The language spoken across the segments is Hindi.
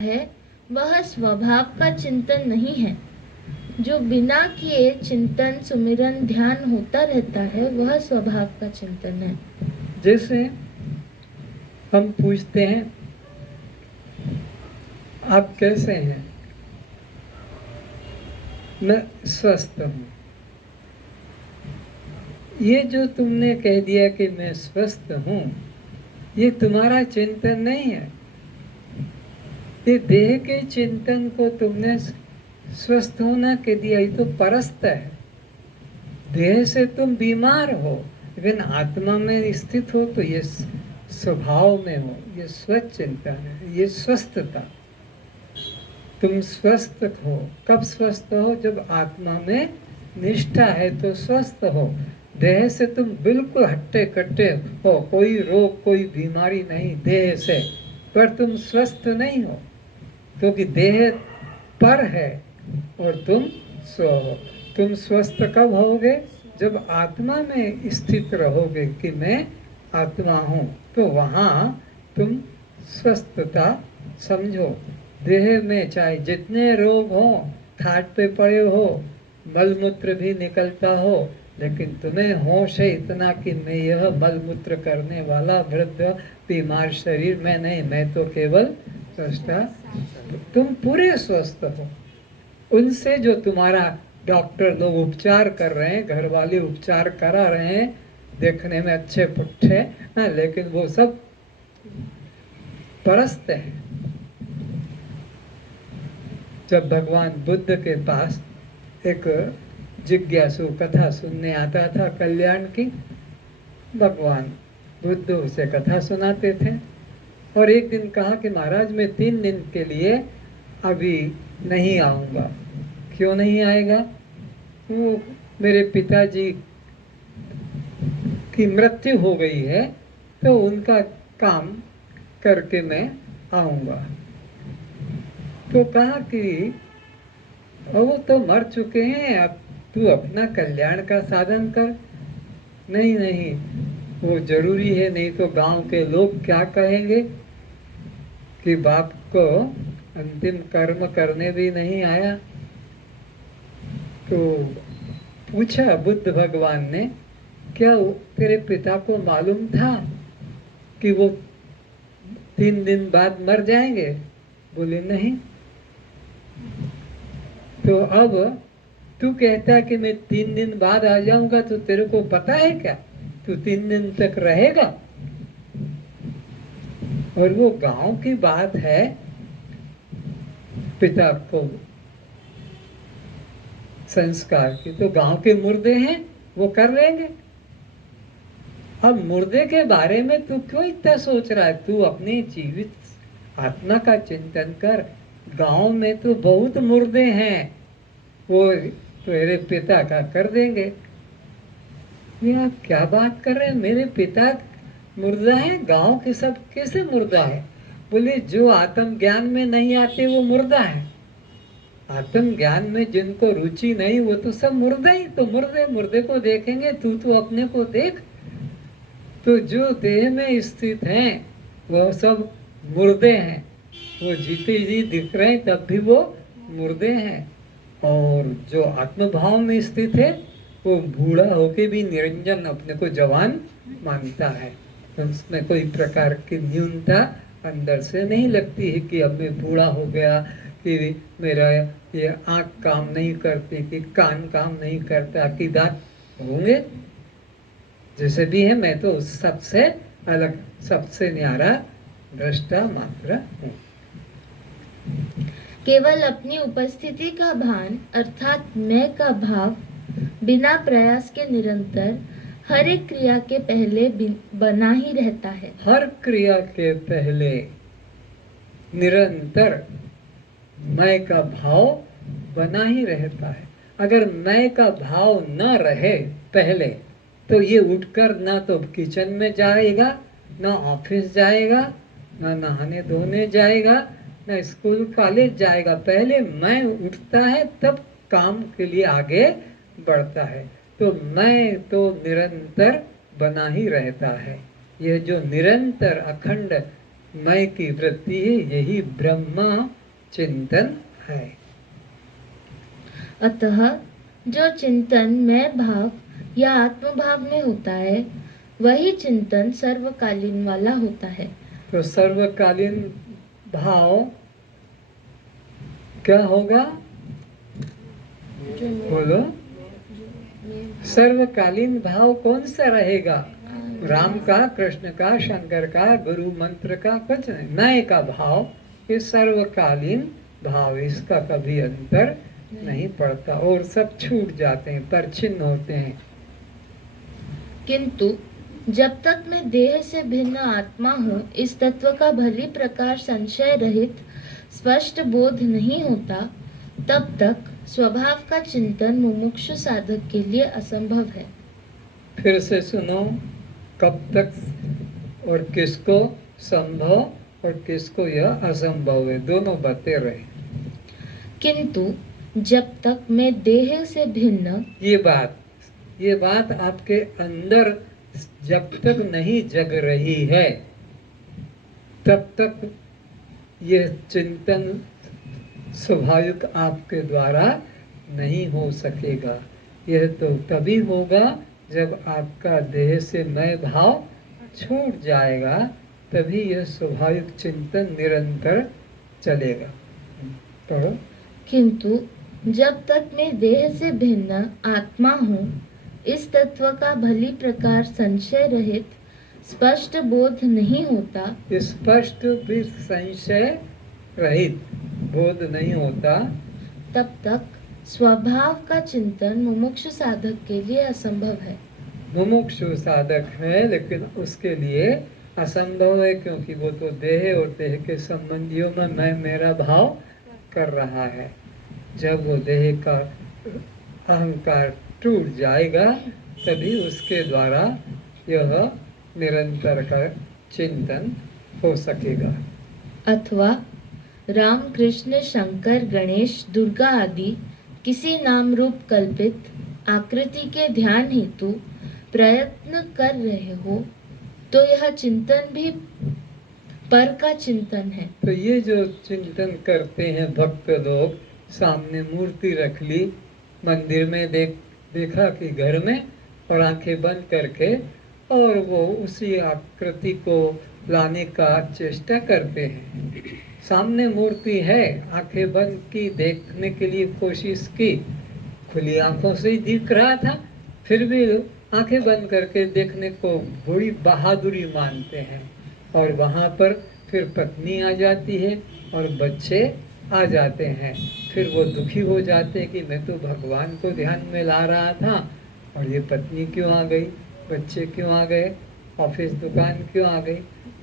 है वह स्वभाव का चिंतन नहीं है। जो बिना किए चिंतन सुमिरन ध्यान होता रहता है वह स्वभाव का चिंतन है। जैसे हम पूछते हैं आप कैसे हैं, मैं स्वस्थ हूँ। ये जो तुमने कह दिया कि मैं स्वस्थ हूँ, ये तुम्हारा चिंतन नहीं है। ये देह के चिंतन को तुमने स्वस्थ होना कह दिया, ये तो परस्त है। देह से तुम बीमार हो, लेकिन आत्मा में स्थित हो तो ये स्वभाव में हो, ये स्वस्थ चिंतन है, ये स्वस्थता। तुम स्वस्थ हो। कब स्वस्थ हो? जब आत्मा में निष्ठा है तो स्वस्थ हो। देह से तुम बिल्कुल हट्टे कट्टे हो, कोई रोग कोई बीमारी नहीं देह से, पर तुम स्वस्थ नहीं हो, क्योंकि देह पर है और तुम स्व हो। तुम स्वस्थ कब होगे? जब आत्मा में स्थित रहोगे कि मैं आत्मा हूँ, तो वहाँ तुम स्वस्थता समझो। देह में चाहे जितने रोग हो, खाट पे पड़े हो, मलमूत्र भी निकलता हो, लेकिन तुम्हें होश है इतना कि मैं यह मलमूत्र करने वाला वृद्ध बीमार शरीर में नहीं, मैं तो केवल स्वस्थ। तुम पूरे स्वस्थ हो। उनसे जो तुम्हारा डॉक्टर लोग उपचार कर रहे हैं, घर वाले उपचार करा रहे हैं, देखने में अच्छे पुट्ठे, लेकिन वो सब परस्त है। जब भगवान बुद्ध के पास एक जिज्ञासु कथा सुनने आता था कल्याण की, भगवान बुद्ध उसे कथा सुनाते थे और एक दिन कहा कि महाराज मैं 3 दिन के लिए अभी नहीं आऊँगा। क्यों नहीं आएगा? वो मेरे पिताजी की मृत्यु हो गई है, तो उनका काम करके मैं आऊँगा। तो कहा कि वो तो मर चुके हैं, अब तू अपना कल्याण का साधन कर। नहीं नहीं, वो जरूरी है, नहीं तो गांव के लोग क्या कहेंगे कि बाप को अंतिम कर्म करने भी नहीं आया। तो पूछा बुद्ध भगवान ने, क्या तेरे पिता को मालूम था कि वो 3 दिन बाद मर जाएंगे? बोले नहीं। तो अब तू कहता है कि मैं 3 दिन बाद आ जाऊंगा, तो तेरे को पता है क्या तू 3 दिन तक रहेगा? और वो गांव की बात है, पिता को संस्कार की, तो गांव के मुर्दे हैं वो कर लेंगे। अब मुर्दे के बारे में तू क्यों इतना सोच रहा है? तू अपनी जीवित आत्मा का चिंतन कर। गांव में तो बहुत मुर्दे हैं, वो तेरे पिता का कर देंगे। ये आप क्या बात कर रहे हैं? मेरे पिता मुर्दा है, गांव के सब कैसे मुर्दा है? बोले जो आत्म ज्ञान में नहीं आते वो मुर्दा है। आत्म ज्ञान में जिनको रुचि नहीं वो तो सब मुर्दा ही। तो मुर्दे मुर्दे को देखेंगे, तू तो अपने को देख। तो जो देह में स्थित हैं वह सब मुर्दे हैं। वो जीते जी दिख रहे हैं तब भी वो मुर्दे हैं। और जो आत्मभाव में स्थित है वो बूढ़ा होके भी निरंजन अपने को जवान मानता है। तो उसमें कोई प्रकार की न्यूनता अंदर से नहीं लगती है कि अब मैं बूढ़ा हो गया, कि मेरा ये आँख काम नहीं करती, कि कान काम नहीं करता, कि दांत होंगे। जैसे भी है मैं तो उस सबसे अलग, सबसे न्यारा दृष्टा मात्र हूँ। केवल अपनी उपस्थिति का भान अर्थात मैं का भाव बिना प्रयास के निरंतर हर एक क्रिया के पहले बना ही रहता है। हर क्रिया के पहले निरंतर मैं का भाव बना ही रहता है। अगर मैं का भाव न रहे पहले, तो ये उठकर ना तो किचन में जाएगा, ना ऑफिस जाएगा, ना नहाने धोने जाएगा, ना स्कूल कॉलेज जाएगा। पहले मैं उठता है तब काम के लिए आगे बढ़ता है। तो मैं तो निरंतर बना ही रहता है। ये जो निरंतर अखंड मैं की वृत्ति है, यही ब्रह्म चिंतन है। अतः जो चिंतन मैं भाव या आत्मभाव में होता है वही चिंतन सर्वकालीन वाला होता है। तो सर्वकालीन भाव क्या होगा? बोलो। सर्वकालीन भाव कौन सा रहेगा? राम का, कृष्ण का, शंकर का, गुरु मंत्र का कुछ नहीं। मैं का भाव ये सर्वकालीन भाव, इसका कभी अंतर नहीं पड़ता और सब छूट जाते हैं, परछिन्न होते हैं। किंतु जब तक मैं देह से भिन्न आत्मा हूँ, इस तत्व का भली प्रकार संशय रहित स्पष्ट बोध नहीं होता, तब तक स्वभाव का चिंतन मुमुक्षु साधक के लिए असंभव है। फिर से सुनो, कब तक और किसको संभव और किसको यह असंभव है, दोनों बते रहे। किंतु जब तक मैं देह से भिन्न, ये बात आपके अंदर जब तक नहीं जग रही है तब तक यह चिंतन स्वाभाविक आपके द्वारा नहीं हो सकेगा। यह तो तभी होगा जब आपका देह से मैं भाव छूट जाएगा, तभी यह स्वाभाविक चिंतन निरंतर चलेगा। पढ़ो। किंतु जब तक मैं देह से भिन्न आत्मा हूँ, इस तत्व का भली प्रकार संशय रहित स्पष्ट बोध नहीं होता। स्पष्ट भी संशय रहित बोध नहीं होता, तब तक स्वभाव का चिंतन मुमुक्षु साधक के लिए असंभव है। मुमुक्षु साधक है लेकिन उसके लिए असंभव है, क्योंकि वो तो देह और देह के संबंधियों में मैं मेरा भाव कर रहा है। जब वो देह का अहंकार टूट जाएगा तभी उसके द्वारा यह निरंतर का चिंतन हो सकेगा। अथवा राम, कृष्ण, शंकर, गणेश, दुर्गा आदि किसी नाम रूप कल्पित आकृति के ध्यान हेतु प्रयत्न कर रहे हो, तो यह चिंतन भी पर का चिंतन है। तो ये जो चिंतन करते हैं भक्त लोग, सामने मूर्ति रख ली, मंदिर में देखा कि घर में, और आंखें बंद करके और वो उसी आकृति को लाने का चेष्टा करते हैं। सामने मूर्ति है, आंखें बंद की, देखने के लिए कोशिश की, खुली आंखों से ही दिख रहा था, फिर भी आंखें बंद करके देखने को बड़ी बहादुरी मानते हैं। और वहाँ पर फिर पत्नी आ जाती है और बच्चे आ जाते हैं। फिर वो दुखी हो जाते हैं कि मैं तो भगवान को ध्यान में ला रहा था और ये पत्नी क्यों आ गई, बच्चे क्यों आ गए, ऑफिस दुकान क्यों आ गई।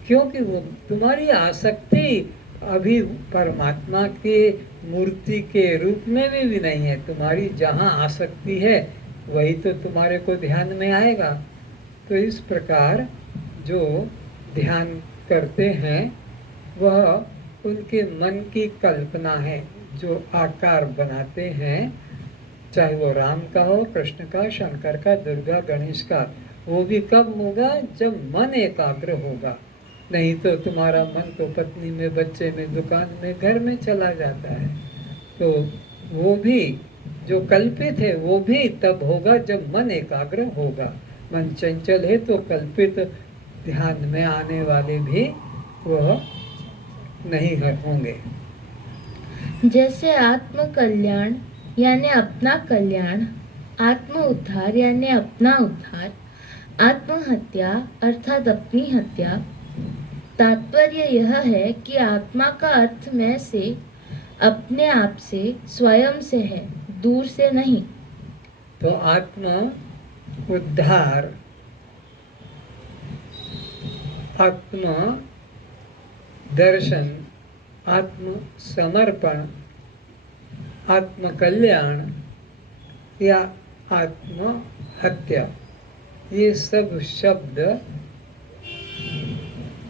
क्योंकि वो तुम्हारी आसक्ति अभी परमात्मा के मूर्ति के रूप में भी नहीं है। तुम्हारी जहाँ आसक्ति है वही तो तुम्हारे को ध्यान में आएगा। तो इस प्रकार जो ध्यान करते हैं वह उनके मन की कल्पना है, जो आकार बनाते हैं, चाहे वो राम का हो, कृष्ण का, शंकर का, दुर्गा, गणेश का, वो भी कब होगा? जब मन एकाग्र होगा। नहीं तो तुम्हारा मन तो पत्नी में, बच्चे में, दुकान में, घर में चला जाता है। तो वो भी जो कल्पित है वो भी तब होगा जब मन एकाग्र होगा। मन चंचल है तो कल्पित ध्यान में आने वाले भी वह नहीं होंगे। जैसे आत्म कल्याण यानी अपना कल्याण, आत्म उद्धार यानी अपना उद्धार, आत्महत्या अर्थात अपनी हत्या। तात्पर्य यह है कि आत्मा का अर्थ मैं से, अपने आप से, स्वयं से है, दूर से नहीं। तो आत्म उद्धार, आत्म दर्शन, आत्म समर्पण, आत्म कल्याण या आत्म हत्या, ये सब शब्द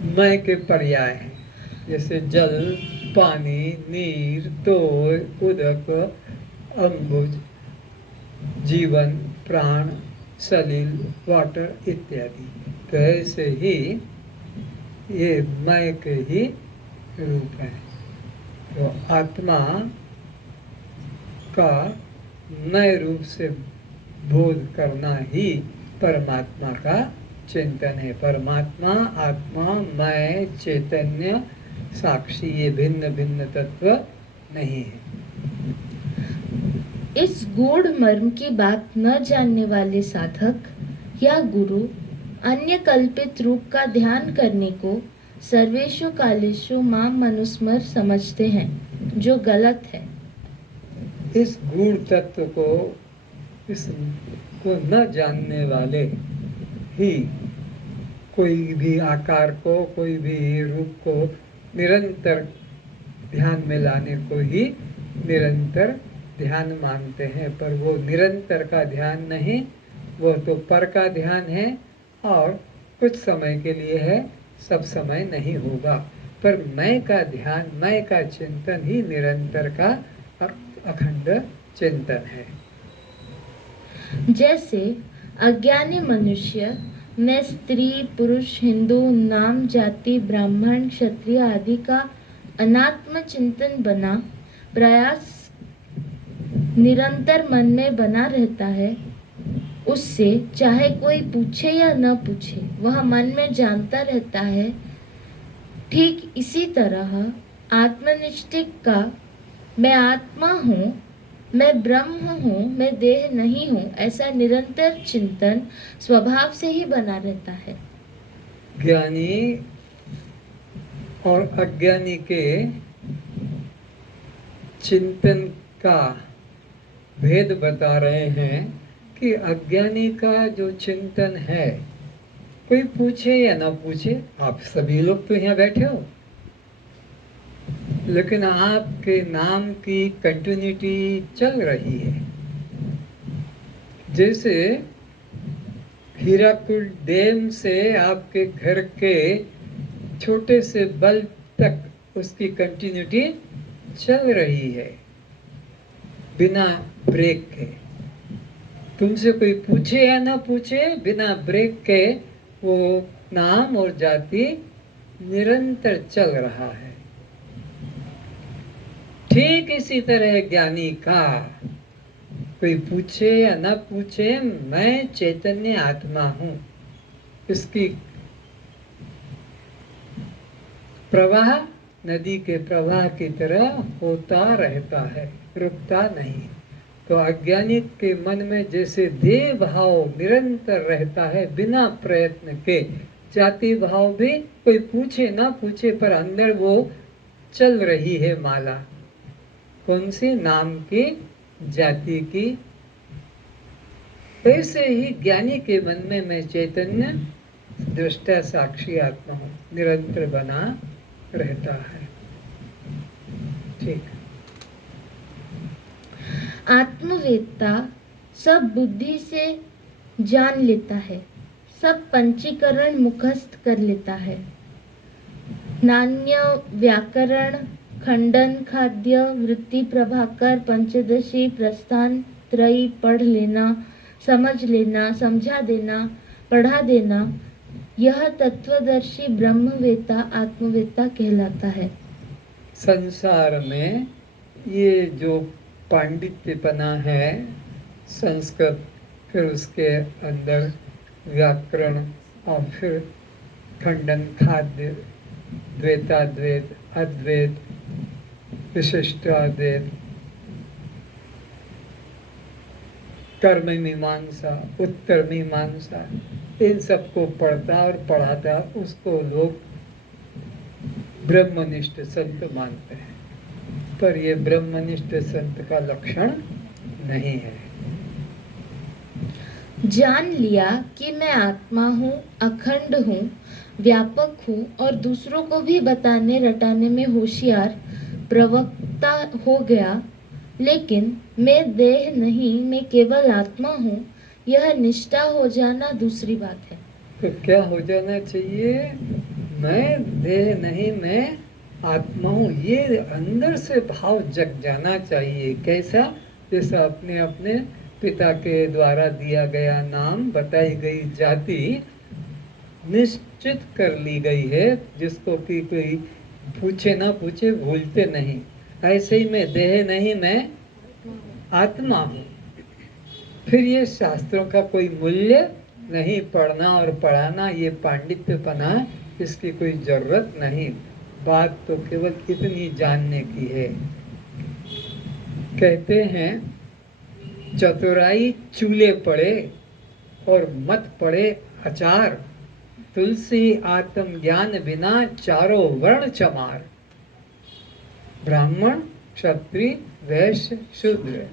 मैं के पर्याय हैं। जैसे जल, पानी, नीर, तोय, उदक, अम्बुज, जीवन, प्राण, सलिल, वाटर इत्यादि। तो ऐसे ही ये मैं के ही रूप है। तो आत्मा का मैं रूप से बोध करना ही परमात्मा का चिंतन है। परमात्मा, आत्मा, मैं, चैतन्य, साक्षी, ये भिन्न भिन्न तत्व नहीं है। इस गूढ़ मर्म की बात न जानने वाले साधक या गुरु अन्य कल्पित रूप का ध्यान करने को सर्वेषु कालेषु माम मनुस्मर समझते हैं, जो गलत है। इस गूढ़ तत्व को, इसको न जानने वाले ही कोई भी आकार को, कोई भी रूप को निरंतर ध्यान में लाने को ही निरंतर ध्यान मानते हैं। पर वो निरंतर का ध्यान नहीं, वो तो पर का ध्यान है और कुछ समय के लिए है, सब समय नहीं होगा। पर मैं का ध्यान, मैं का चिंतन ही निरंतर का अखंड चिंतन है। जैसे अज्ञानी मनुष्य में स्त्री, पुरुष, हिंदू, नाम, जाति, ब्राह्मण, क्षत्रिय आदि का अनात्म चिंतन बना प्रयास निरंतर मन में बना रहता है, उससे चाहे कोई पूछे या न पूछे वह मन में जानता रहता है। ठीक इसी तरह आत्मनिष्ठ का मैं आत्मा हूँ, मैं ब्रह्म हूँ, मैं देह नहीं हूँ, ऐसा निरंतर चिंतन स्वभाव से ही बना रहता है। ज्ञानी और अज्ञानी के चिंतन का भेद बता रहे हैं कि अज्ञानी का जो चिंतन है, कोई पूछे या ना पूछे, आप सभी लोग तो यहाँ बैठे हो, लेकिन आपके नाम की कंटिन्यूटी चल रही है। जैसे हीराकुड डैम से आपके घर के छोटे से बल्ब तक उसकी कंटिन्यूटी चल रही है बिना ब्रेक के। तुमसे कोई पूछे या ना पूछे, बिना ब्रेक के वो नाम और जाति निरंतर चल रहा है। ठीक इसी तरह ज्ञानी का कोई पूछे या ना पूछे, मैं चैतन्य आत्मा हूँ, इसकी प्रवाह नदी के प्रवाह की तरह होता रहता है, रुकता नहीं। तो अज्ञानी के मन में जैसे देह भाव निरंतर रहता है बिना प्रयत्न के, जाति भाव भी कोई पूछे ना पूछे पर अंदर वो चल रही है माला, कौन सी? नाम की, जाति की। ऐसे ही ज्ञानी के मन में मैं चैतन्य दृष्टा साक्षी आत्मा हूँ, निरंतर बना रहता है। ठीक। आत्मवेत्ता सब बुद्धि से जान लेता है, सब पंचीकरण मुखस्त कर लेता है। नान्य, व्याकरण, खंडन, खाद्य, वृत्ति, प्रभाकर, पंचदशी, प्रस्थान त्रयी पढ़ लेना, समझ लेना, समझा देना, पढ़ा देना, यह तत्वदर्शी ब्रह्मवेत्ता आत्मवेत्ता कहलाता है। संसार में ये जो पांडित्यपना है, संस्कृत, फिर उसके अंदर व्याकरण और फिर खंडन, खाद्य, द्वैताद्वैत, अद्वैत, विशिष्टाद्वैत, कर्म मीमांसा, उत्तर मीमांसा, इन सबको पढ़ता और पढ़ाता उसको लोग ब्रह्मनिष्ठ संत मानते हैं। पर ये ब्रह्मनिष्ठ संत का लक्षण नहीं है। जान लिया कि मैं आत्मा हूँ, अखंड हूँ, व्यापक हूँ और दूसरों को भी बताने रटाने में होशियार प्रवक्ता हो गया, लेकिन मैं देह नहीं, मैं केवल आत्मा हूँ, यह निष्ठा हो जाना दूसरी बात है। तो क्या हो जाना चाहिए? मैं देह नहीं, मैं आत्मा हूँ, ये अंदर से भाव जग जाना चाहिए। कैसा? जैसा अपने पिता के द्वारा दिया गया नाम, बताई गई जाति निश्चित कर ली गई है, जिसको कि कोई पूछे ना पूछे भूलते नहीं। ऐसे ही मैं देह नहीं, मैं आत्मा हूँ। फिर ये शास्त्रों का कोई मूल्य नहीं, पढ़ना और पढ़ाना ये पांडित्यपना, इसकी कोई जरूरत नहीं। बात तो केवल इतनी जानने की है। कहते हैं चतुराई चूल्हे पड़े और मत पड़े अचार, तुलसी आत्म ज्ञान बिना चारों वर्ण चमार। ब्राह्मण, क्षत्रिय, वैश्य, शूद्र,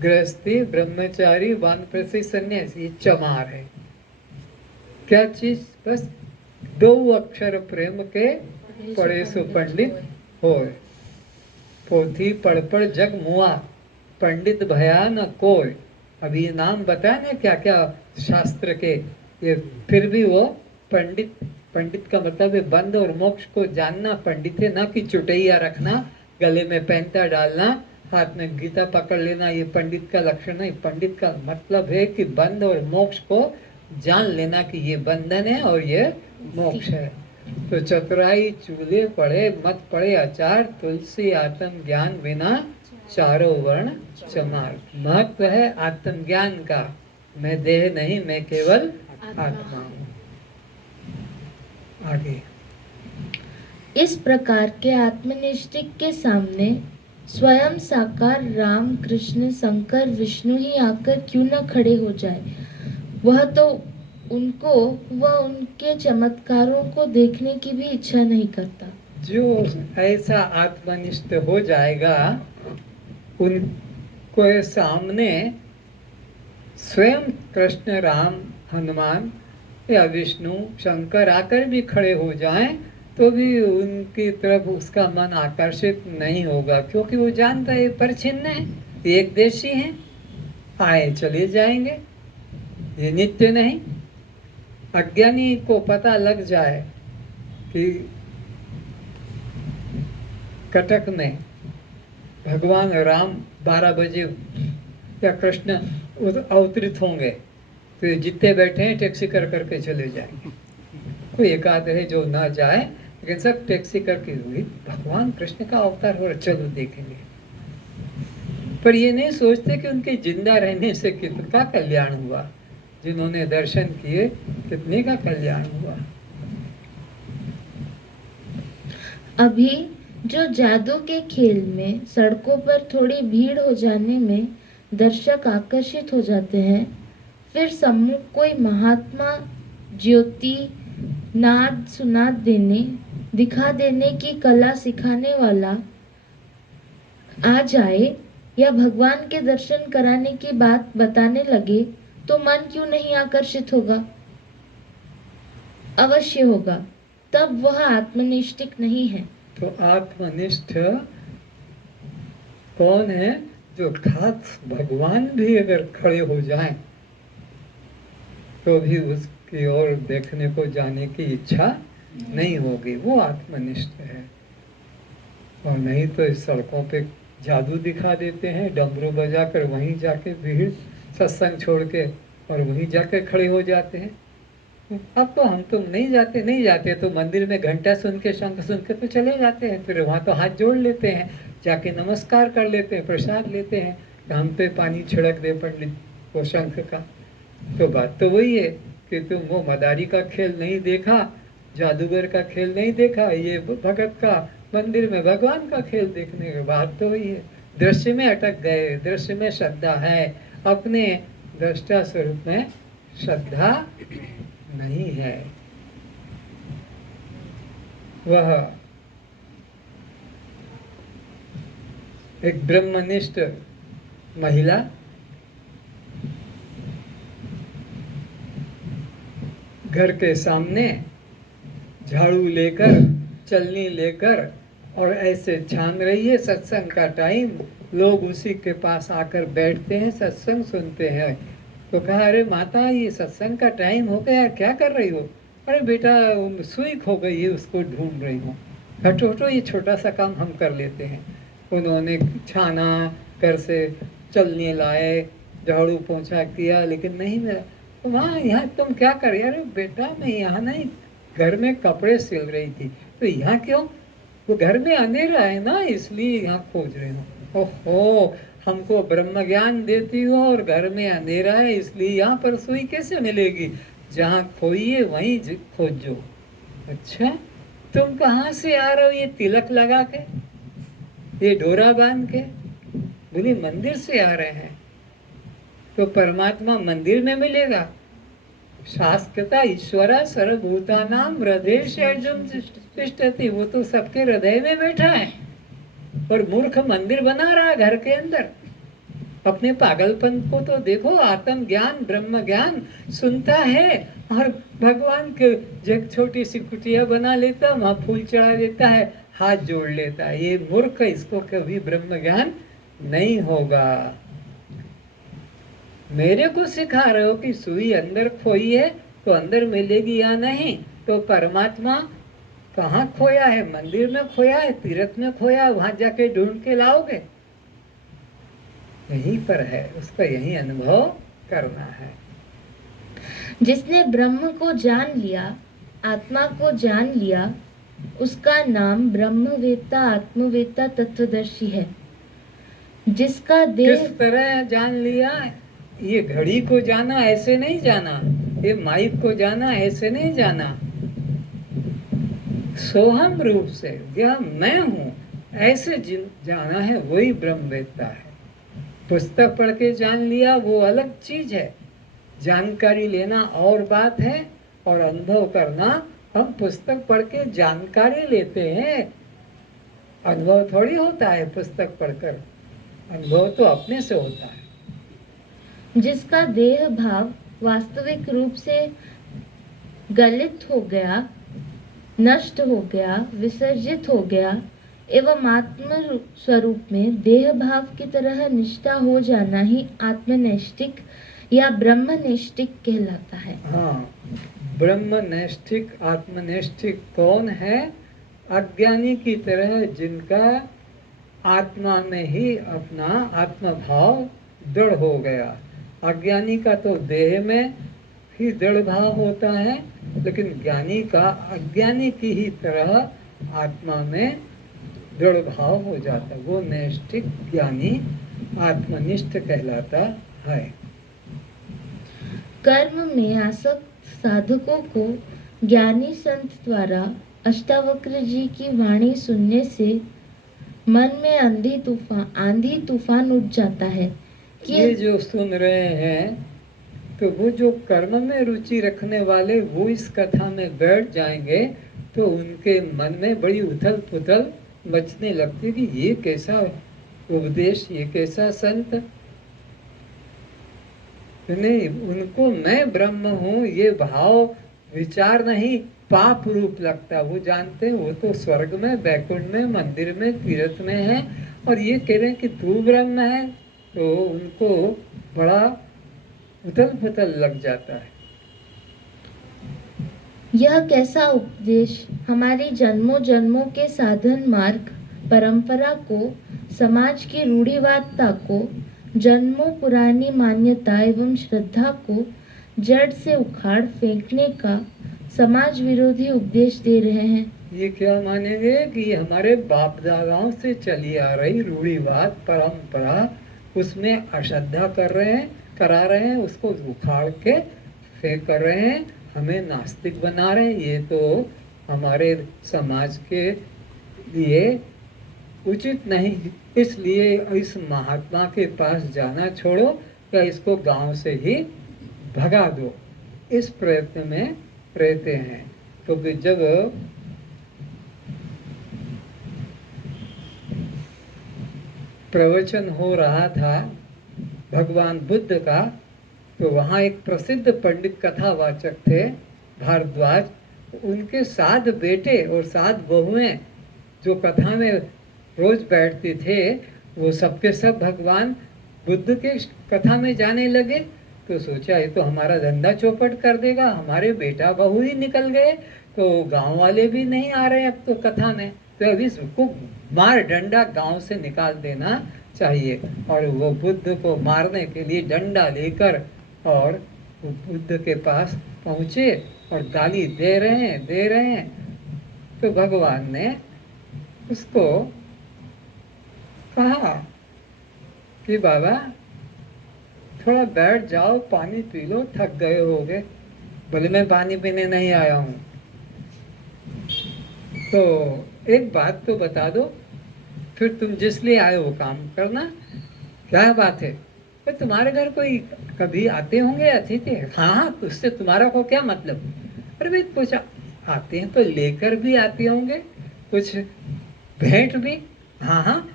गृहस्थी, ब्रह्मचारी, वानप्रस्थी, सन्यासी, ये चमार है। क्या चीज? बस दो अक्षर प्रेम के पढ़े सो पंडित होय। पोथी पढ़ पढ़ जग मुआ, पंडित भया न कोय। अभी ये नाम बताया ना क्या क्या शास्त्र के, ये फिर भी वो पंडित, पंडित का मतलब है बंध और मोक्ष को जानना पंडित है, ना कि चुटैया रखना, गले में पैंता डालना, हाथ में गीता पकड़ लेना, ये पंडित का लक्षण नहीं। पंडित का मतलब है कि बंध और मोक्ष को जान लेना कि ये बंधन है और ये मोक्ष है। तो चतुराई चूल्हे पड़े मत पड़े अचार, तुलसी आत्म ज्ञान बिना चारों वर्ण चमार। महत्व है आत्मज्ञान का। मैं देह नहीं, मैं केवल आत्मा हूँ। आगे इस प्रकार के आत्मनिष्ठ के सामने स्वयं साकार राम कृष्ण शंकर विष्णु ही आकर क्यों न खड़े हो जाए। वह तो उनको वह उनके चमत्कारों को देखने की भी इच्छा नहीं करता। जो ऐसा आत्मनिष्ठ हो जाएगा, उनको सामने स्वयं कृष्ण राम हनुमान या विष्णु शंकर आकर भी खड़े हो जाएं तो भी उनकी तरफ उसका मन आकर्षित नहीं होगा, क्योंकि वो जानता है परिच्छिन्न है, एक देशी हैं, आए चले जाएंगे, ये नित्य नहीं। अज्ञानी को पता लग जाए कि कटक में भगवान राम 12 बजे या कृष्ण अवतरित होंगे, तो जितने बैठे हैं टैक्सी कर करके चले जाएंगे। कोई एक आध है जो ना जाए, लेकिन सब टैक्सी करके भगवान कृष्ण का अवतार हो रहा, चलो देखेंगे। पर ये नहीं सोचते कि उनके जिंदा रहने से कितना कल्याण हुआ, जिन्होंने दर्शन किए कितने का कल्याण हुआ। अभी जो जादू के खेल में सड़कों पर थोड़ी भीड़ हो जाने में दर्शक आकर्षित हो जाते हैं, फिर सम्मुख कोई महात्मा ज्योति नाद सुनाद देने दिखा देने की कला सिखाने वाला आ जाए या भगवान के दर्शन कराने की बात बताने लगे तो मन क्यों नहीं आकर्षित होगा? अवश्य होगा। तब वह आत्मनिष्ठ नहीं है। तो आत्मनिष्ठ कौन है? जो खास भगवान भी अगर खड़े हो जाएं तो भी उसकी ओर देखने को जाने की इच्छा नहीं होगी, वो आत्मनिष्ठ है। और नहीं तो इस सड़कों पे जादू दिखा देते हैं, डमरू बजा कर वहीं जाके भीड़ सत्संग छोड़ के और वहीं जाकर खड़े हो जाते हैं। अब तो हम तुम नहीं जाते तो मंदिर में घंटा सुन के शंख सुन के तो चले जाते हैं, फिर वहाँ तो हाथ जोड़ लेते हैं, जाके नमस्कार कर लेते हैं, प्रसाद लेते हैं, हम पे पानी छिड़क दे पंडित वो शंख का। तो बात तो वही है कि तुम वो मदारी का खेल नहीं देखा, जादूगर का खेल नहीं देखा, ये भगत का मंदिर में भगवान का खेल देखने की बात तो वही है। दृश्य में अटक गए, दृश्य में श्रद्धा है, अपने दृष्टा स्वरूप में श्रद्धा नहीं है। वह एक ब्रह्मनिष्ठ महिला घर के सामने झाड़ू लेकर चलनी लेकर और ऐसे छान रही है, सत्संग का टाइम, लोग उसी के पास आकर बैठते हैं, सत्संग सुनते हैं। तो कहा, अरे माता ये सत्संग का टाइम हो गया, क्या कर रही हो? अरे बेटा सुई खो गई है, उसको ढूंढ रही हूँ। हटो हटो, ये छोटा सा काम हम कर लेते हैं। उन्होंने छाना, घर से चलने लाए, झाड़ू पोंछा किया, लेकिन नहीं मिला। वहाँ यहाँ तुम क्या कर रही? अरे बेटा मैं यहाँ नहीं, घर में कपड़े सिल रही थी। तो यहाँ क्यों? वो घर में अंधेरा है ना, इसलिए यहाँ खोज रही हूँ। ओहो, हमको ब्रह्म ज्ञान देती हो और घर में अंधेरा है इसलिए यहाँ पर सुई कैसे मिलेगी? जहाँ खोई है वहीं खोजो। अच्छा, तुम कहाँ से आ रहे हो ये तिलक लगा के, ये डोरा बांध के? बोली मंदिर से आ रहे हैं। तो परमात्मा मंदिर में मिलेगा? शास्त्रता ईश्वरा सर्वभूतानां हृदयेषु तिष्ठति, वो तो सबके हृदय में बैठा है। और मूर्ख मंदिर बना रहा है घर के अंदर। अपने पागलपन को तो देखो, आत्म ज्ञान ब्रह्म ज्ञान सुनता है और भगवान के जग छोटी सी कुटिया बना लेता, वहां फूल चढ़ा देता है, हाथ जोड़ लेता है। ये मूर्ख, इसको कभी ब्रह्म ज्ञान नहीं होगा। मेरे को सिखा रहे हो कि सुई अंदर खोई है तो अंदर मिलेगी या नहीं? तो परमात्मा कहाँ खोया है? मंदिर में खोया है, तीर्थ में खोया है, वहां जाके ढूंढ के लाओगे? यहीं पर है, उसका यही अनुभव करना है। जिसने ब्रह्म को जान लिया, आत्मा को जान लिया, उसका नाम ब्रह्मवेत्ता आत्मवेत्ता तत्वदर्शी है। जिसका देह किस तरह जान लिया? ये घड़ी को जाना ऐसे नहीं जाना, ये माइक को जाना ऐसे नहीं जाना। सोहम रूप से यह मैं हूँ ऐसे जाना है, वही ब्रह्मवेत्ता है। पुस्तक पढ़ के जान लिया वो अलग चीज है, जानकारी लेना और बात है, और अनुभव करना। हम पुस्तक पढ़ के जानकारी लेते हैं, अनुभव थोड़ी होता है पुस्तक पढ़कर। अनुभव तो अपने से होता है। जिसका देह भाव वास्तविक रूप से गलित हो गया, नष्ट हो गया, विसर्जित हो गया एवं आत्म स्वरूप में देह भाव की तरह निष्ठा हो जाना ही आत्मनैष्ठिक या ब्रह्मनैष्ठिक कहलाता है। हाँ, ब्रह्मनैष्ठिक आत्मनैष्ठिक कौन है? अज्ञानी की तरह जिनका आत्मा में ही अपना आत्मभाव दृढ़ हो गया। अज्ञानी का तो देह में ही दृढ़ भाव होता है, लेकिन ज्ञानी का अज्ञानी की ही तरह आत्मा में दृढ़ भाव हो जाता, वो नैष्ठिक ज्ञानी आत्मनिष्ठ कहलाता है। कर्म में आसक्त साधकों को ज्ञानी संत द्वारा अष्टावक्र जी की वाणी सुनने से मन में आंधी तूफान उठ जाता है कि ये जो सुन रहे हैं, तो वो जो कर्म में रुचि रखने वाले वो इस कथा में बैठ जाएंगे तो उनके मन में बड़ी उथल पुथल मचने लगती कि ये कैसा उपदेश, ये कैसा संत। नहीं, उनको मैं ब्रह्म हूँ ये भाव विचार नहीं, पाप रूप लगता। वो जानते हैं वो तो स्वर्ग में, बैकुंठ में, मंदिर में, तीर्थ में है, और ये कह रहे हैं कि तू ब्रह्म है, तो उनको बड़ा उथल पुथल लग जाता है। यह कैसा उपदेश हमारी जन्मों जन्मों के साधन मार्ग परंपरा को, समाज की रूढ़िवादिता को, जन्मों पुरानी मान्यता एवं श्रद्धा को जड़ से उखाड़ फेंकने का समाज विरोधी उपदेश दे रहे हैं। ये क्या मानेंगे कि हमारे बाप दादाओं से चली आ रही रूढ़िवाद परंपरा, उसमें अश्रद्धा करा रहे हैं, उसको उखाड़ के फेंक कर रहे हैं, हमें नास्तिक बना रहे हैं। ये तो हमारे समाज के लिए उचित नहीं। इसलिए इस महात्मा के पास जाना छोड़ो या इसको गांव से ही भगा दो, इस प्रयत्न में रहते हैं। तो जब प्रवचन हो रहा था भगवान बुद्ध का, तो वहाँ एक प्रसिद्ध पंडित कथावाचक थे भारद्वाज। उनके 7 बेटे और 7 बहुएं जो कथा में रोज बैठते थे, वो सबके सब भगवान बुद्ध के कथा में जाने लगे। तो सोचा ये तो हमारा धंधा चौपट कर देगा, हमारे बेटा बहू ही निकल गए, तो गांव वाले भी नहीं आ रहे अब तो कथा में, तो अभी इसको मार डंडा गांव से निकाल देना चाहिए। और वो बुद्ध को मारने के लिए डंडा लेकर और वो बुद्ध के पास पहुँचे और गाली दे रहे हैं। तो भगवान ने उसको कहा कि बाबा थोड़ा बैठ जाओ, पानी पी लो, थक गए होगे। बोले मैं पानी पीने नहीं आया हूँ। तो एक बात तो बता दो, फिर तुम जिस लिए आए वो काम करना। क्या बात है? तो तुम्हारे घर कोई कभी आते होंगे अतिथि? हाँ हाँ, उससे तुम्हारा को क्या मतलब? अरे भाई कुछ आते हैं तो लेकर भी आते होंगे, कुछ भेंट भी। हाँ हाँ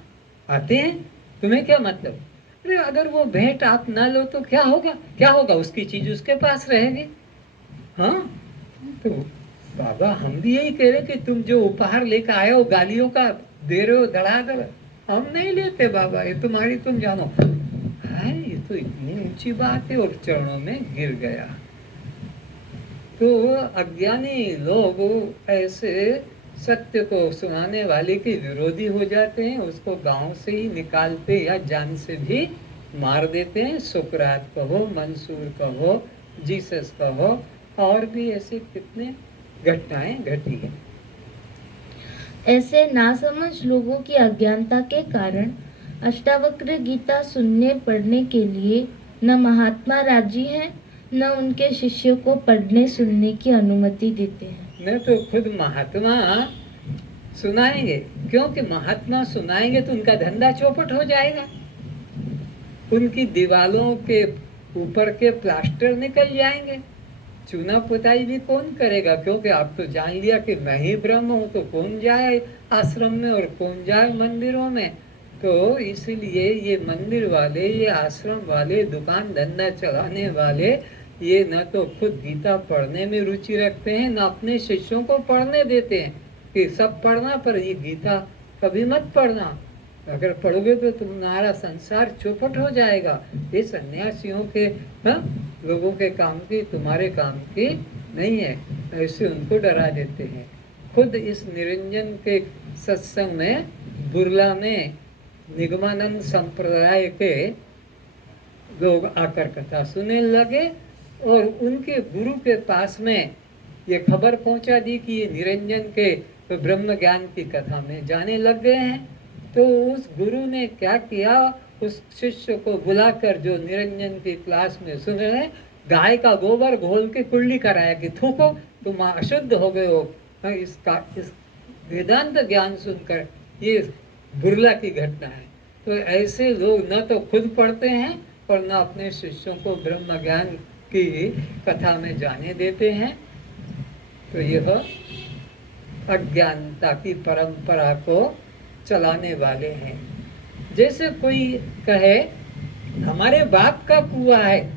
आते हैं, तुम्हें क्या मतलब? अरे अगर वो भेंट आप ना लो तो क्या होगा? क्या होगा? उसकी चीज उसके पास रहेगी। हाँ तो बाबा हम भी यही कह रहे कि तुम जो उपहार लेकर आए हो गालियों का दे रहे हो धड़ाधड़, हम नहीं लेते बाबा, ये तुम्हारी तुम जानो। है ये तो इतनी ऊंची बात है, और चरणों में गिर गया। तो अज्ञानी लोग ऐसे सत्य को सुनाने वाले के विरोधी हो जाते हैं, उसको गांव से ही निकालते या जान से भी मार देते हैं। सुकरात कहो, मंसूर कहो, जीसस कहो, और भी ऐसे कितने घटनाएं घटी हैं। ऐसे नासमझ लोगों की अज्ञानता के कारण अष्टावक्र गीता सुनने पढ़ने के लिए न महात्मा राजी हैं, न उनके शिष्यों को पढ़ने सुनने की अनुमति देते हैं। मैं तो खुद महात्मा सुनाएंगे, क्योंकि महात्मा सुनाएंगे तो उनका धंधा चौपट हो जाएगा, उनकी दीवालों के ऊपर के प्लास्टर निकल जाएंगे, चूना पुताई भी कौन करेगा? क्योंकि आप तो जान लिया कि मैं ही ब्रह्म हूँ, तो कौन जाए आश्रम में और कौन जाए मंदिरों में। तो इसलिए ये मंदिर वाले, ये आश्रम वाले, दुकान धंधा चलाने वाले, ये न तो खुद गीता पढ़ने में रुचि रखते हैं, न अपने शिष्यों को पढ़ने देते हैं कि सब पढ़ना, पर ये गीता कभी मत पढ़ना। अगर पढ़ोगे तो तुम्हारा संसार चौपट हो जाएगा। ये सन्यासियों के लोगों के काम की, तुम्हारे काम की नहीं है, ऐसे उनको डरा देते हैं। खुद इस निरंजन के सत्संग में बुरला में निगमानंद संप्रदाय के लोग आकर कथा सुनने लगे, और उनके गुरु के पास में ये खबर पहुंचा दी कि ये निरंजन के ब्रह्म ज्ञान की कथा में जाने लग गए हैं। तो उस गुरु ने क्या किया, उस शिष्य को बुलाकर जो निरंजन की क्लास में सुन रहे हैं, गाय का गोबर घोल के कुल्ली कराया कि थूको, तुम अशुद्ध हो गए हो। इस वेदांत ज्ञान सुनकर, ये बुरला की घटना है। तो ऐसे लोग न तो खुद पढ़ते हैं और न अपने शिष्यों को ब्रह्म ज्ञान की कथा में जाने देते हैं। तो यह अज्ञानता की परंपरा को चलाने वाले हैं। जैसे कोई कहे हमारे बाप का कुआं है,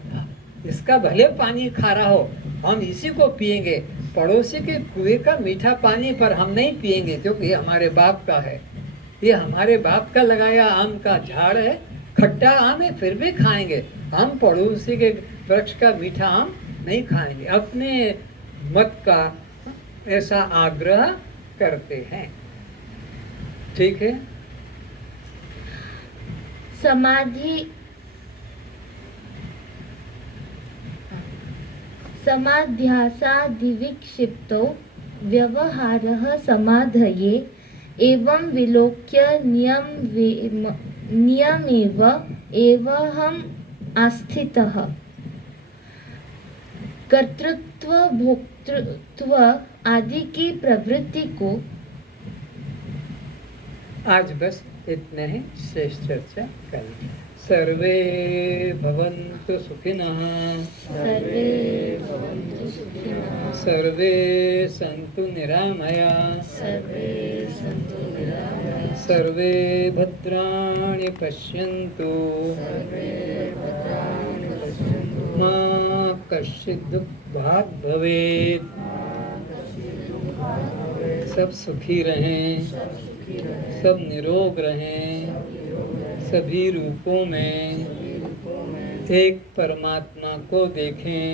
इसका भले पानी खारा हो, हम इसी को पिएंगे, पड़ोसी के कुएं का मीठा पानी पर हम नहीं पिएंगे, क्योंकि ये हमारे बाप का है। ये हमारे बाप का लगाया आम का झाड़ है, खट्टा आम है फिर भी खाएंगे, हम पड़ोसी के वृक्ष का मीठा आम नहीं खाएंगे। अपने मत का ऐसा आग्रह करते हैं। ठीक है। समाध्यासाधिविक्षिप्तो व्यवहारः समाधये एवं विलोक्य नियमेव एवहम् आस्थितः। कर्तृत्व भोक्तृत्व आदि की प्रवृत्ति को आज बस इतने ही, शेष चर्चा कल। सर्वे भवन्तु सुखिनः, सर्वे सन्तु निरामयाः, सर्वे भद्राणि पश्यन्तु, मा कश्चित् दुःखात् भवेत्। सब सुखी रहें, सब निरोग रहें, सभी रूपों में एक परमात्मा को देखें।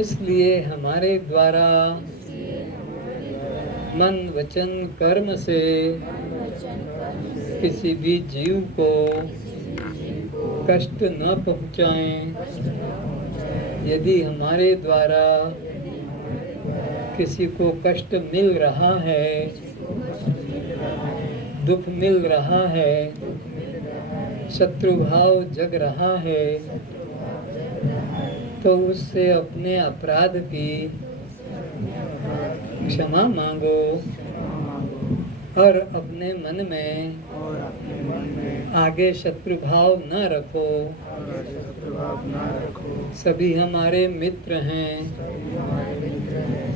इसलिए हमारे द्वारा मन वचन कर्म से किसी भी जीव को कष्ट न पहुँचाएं। यदि हमारे द्वारा किसी को कष्ट मिल रहा है, दुख मिल रहा है, शत्रु भाव जग रहा है, तो उससे अपने अपराध की क्षमा मांगो और अपने मन में आगे शत्रु भाव न रखो। सभी हमारे मित्र हैं,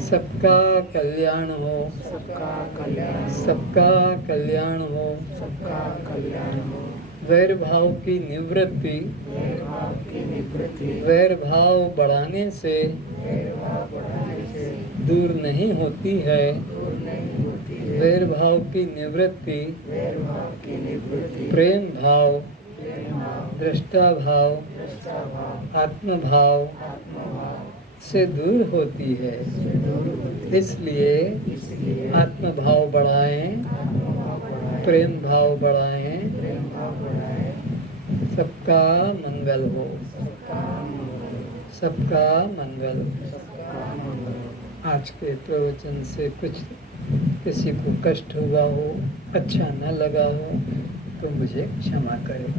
सबका कल्याण हो, सबका कल्याण हो। वैर भाव की निवृत्ति, वैर भाव बढ़ाने से दूर नहीं होती है। वैर भाव की निवृत्ति प्रेम भाव, दृष्टा भाव, आत्म भाव से दूर होती है। इसलिए आत्म भाव बढ़ाएं, प्रेम भाव बढ़ाएं, सबका मंगल हो, सबका मंगल। आज के प्रवचन से कुछ किसी को कष्ट हुआ हो, अच्छा न लगा हो तो मुझे क्षमा करें।